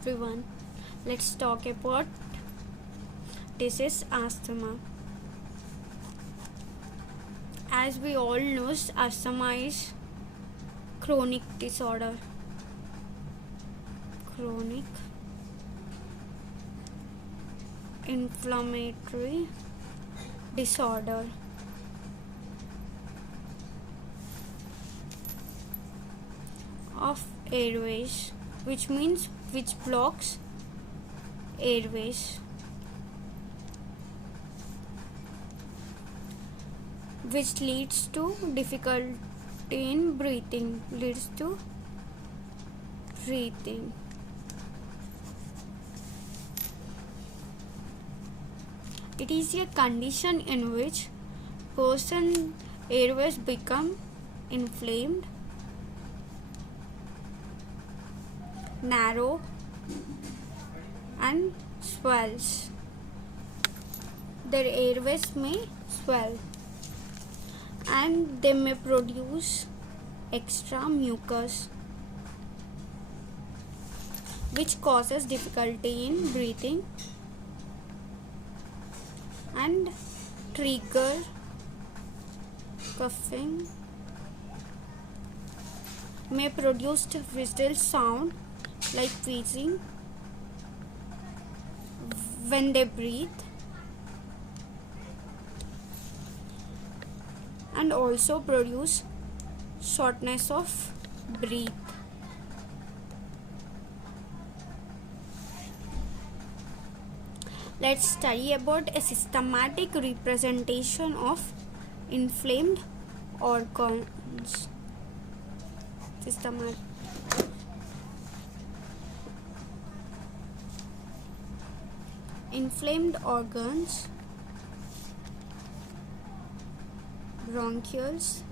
everyone. Let's talk about disease asthma. As we all know, asthma is chronic disorder. Chronic inflammatory disorder of airways, which blocks airways, which leads to difficulty in breathing. It is a condition in which person airways become inflamed, narrow and swells. Their airways may swell and they may produce extra mucus, which causes difficulty in breathing and trigger coughing, may produce whistle sound like wheezing when they breathe, and also produce shortness of breath. Let's study about a systematic representation of inflamed organs. Inflamed organs: bronchioles,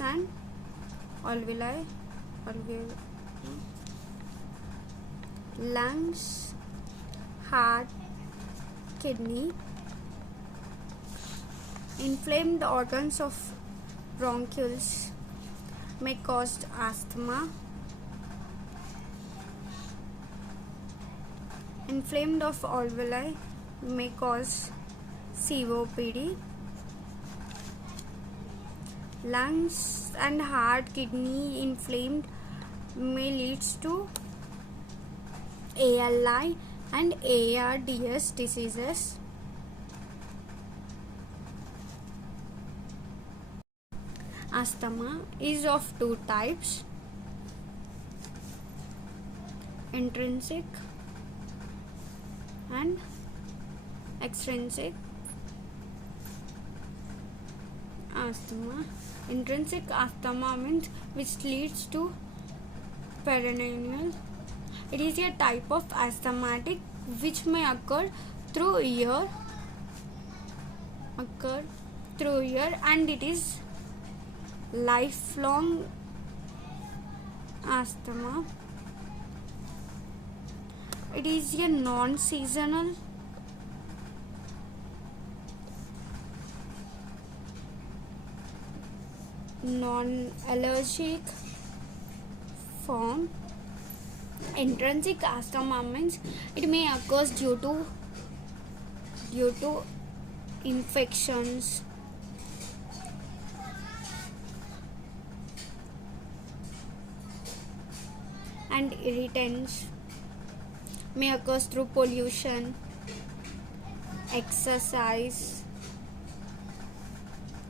and alveoli, lungs, heart, kidney. Inflamed organs of bronchioles may cause asthma. Inflamed of alveoli may cause COPD. Lungs and heart, kidney inflamed may lead to ALI and ARDS diseases. Asthma is of two types: intrinsic and extrinsic asthma. Intrinsic asthma means which leads to perennial. It is a type of asthmatic which may occur through year, and it is lifelong asthma. It is a non-seasonal non-allergic form. Intrinsic asthma means it may occur due to infections, and irritants, may occur through pollution, exercise,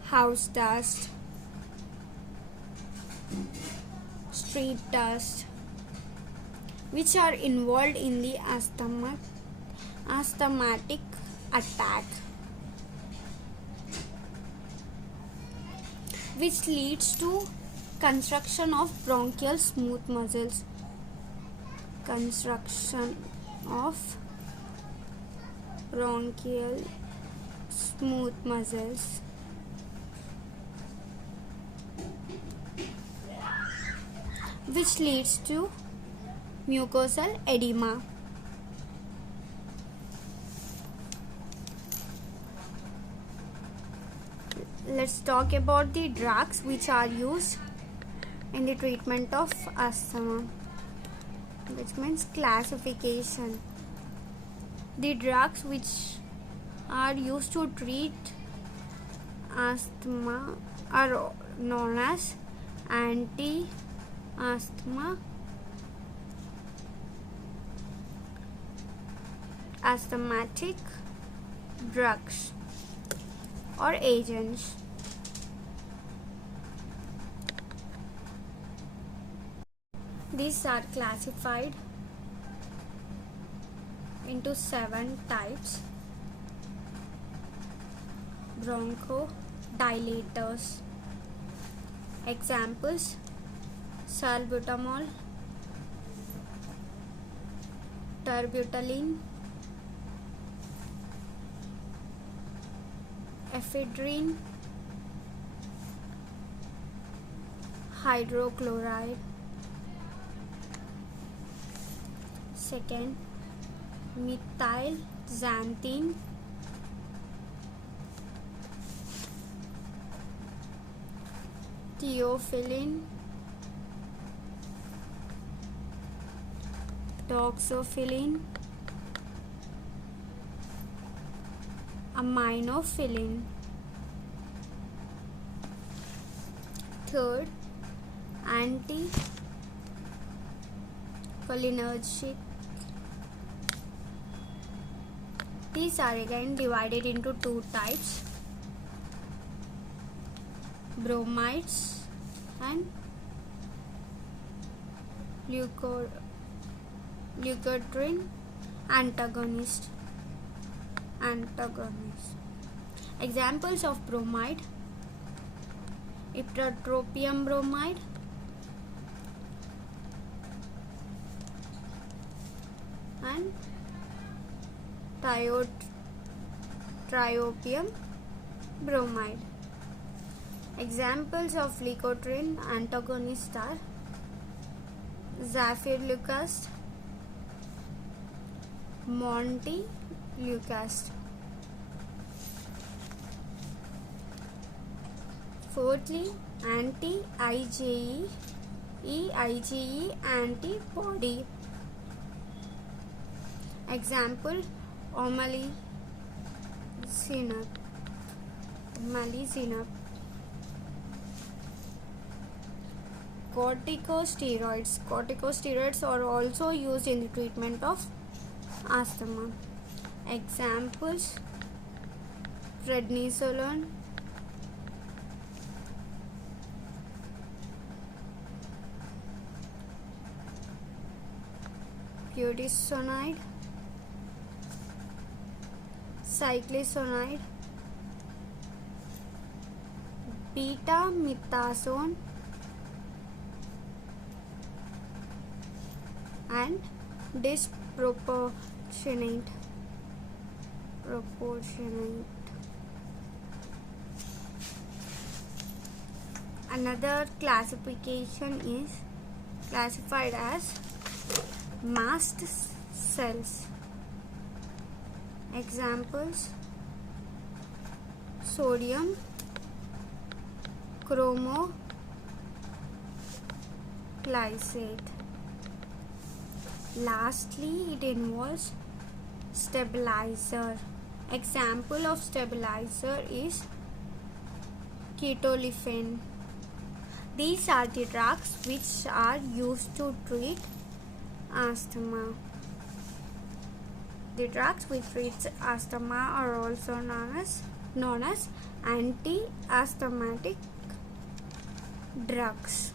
house dust, street dust, which are involved in the asthmatic attack, which leads to construction of bronchial smooth muscles. Construction of bronchial smooth muscles, which leads to mucosal edema. let's talk about the drugs which are used in the treatment of asthma, which means classification. The drugs which are used to treat asthma are known as anti-asthma, asthmatic drugs or agents. These are classified into 7 types. Bronchodilators. Examples: salbutamol, terbutaline, ephedrine, hydrochloride. Second, methylxanthine, theophylline, doxophylline, aminophylline. Third, anticholinergic. These are again divided into 2 types: bromides and leukotriene antagonist. Examples of bromide: ipratropium bromide, and triopium bromide. Examples of leukotriene antagonists are zafirlukast, montelukast. Fourthly, anti-IgE antibody. Example: omalizumab. Corticosteroids are also used in the treatment of asthma. Examples: prednisolone, budesonide, cyclisonide, betamethasone, and disproportionate. Another classification is classified as mast cells. Examples: sodium chromoglycate. Lastly, it involves stabilizer. Example of stabilizer is ketolifene. These are the drugs which are used to treat asthma. The drugs which treat asthma are also known as anti-asthmatic drugs.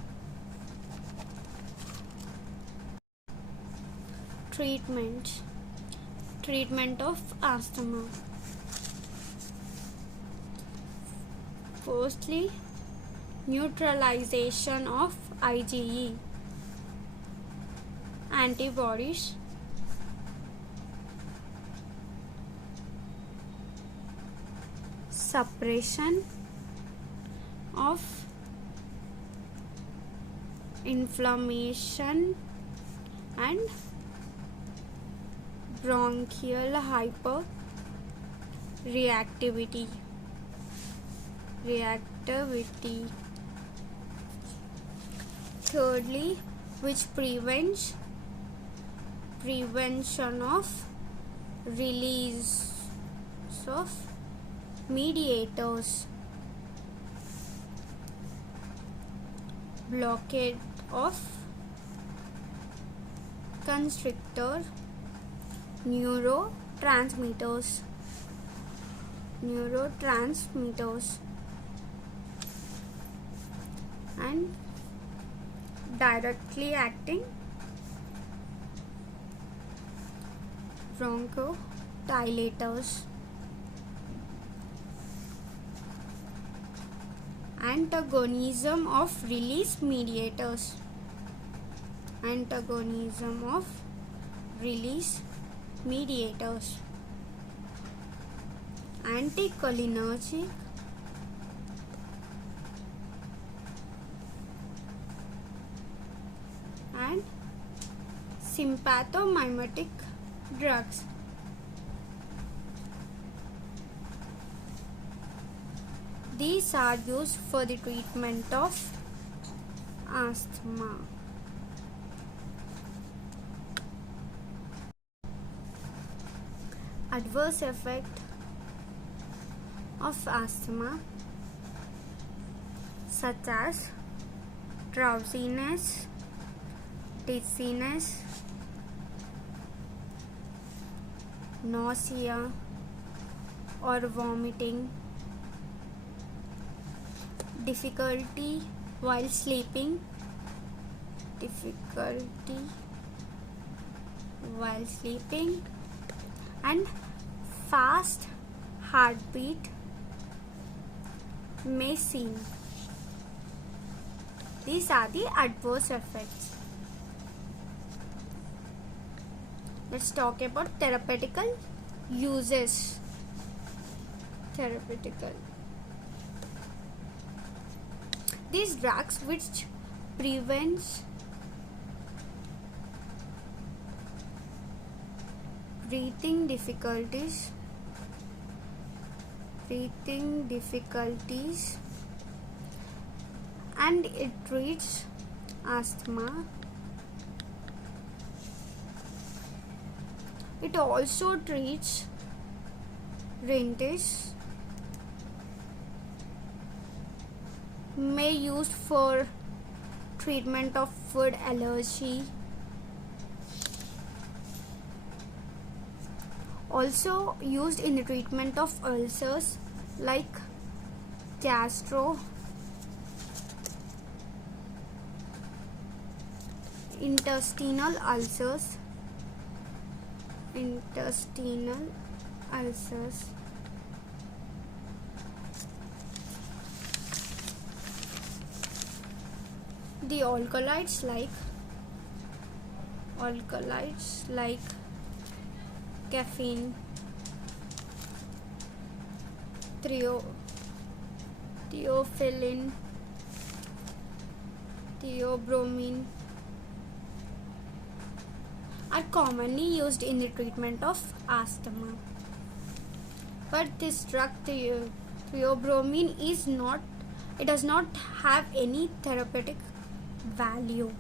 Treatment of asthma. Firstly, neutralization of IgE antibodies. Suppression of inflammation and bronchial hyperreactivity. reactivity. Thirdly, which prevention of release of mediators, blockade of constrictor neurotransmitters, and directly acting bronchodilators, antagonism of release mediators, anticholinergic, and sympathomimetic drugs. These are used for the treatment of asthma. Adverse effect of asthma, such as drowsiness, dizziness, nausea or vomiting, difficulty while sleeping, and fast heartbeat may seen. These are the adverse effects. Let's talk about therapeutical uses. These drugs which prevents breathing difficulties and it treats asthma. It also treats rhinitis, may used for treatment of food allergy, also used in the treatment of ulcers like intestinal ulcers. The alkaloids like caffeine, theophylline, theobromine are commonly used in the treatment of asthma. But this drug theobromine does not have any therapeutic value.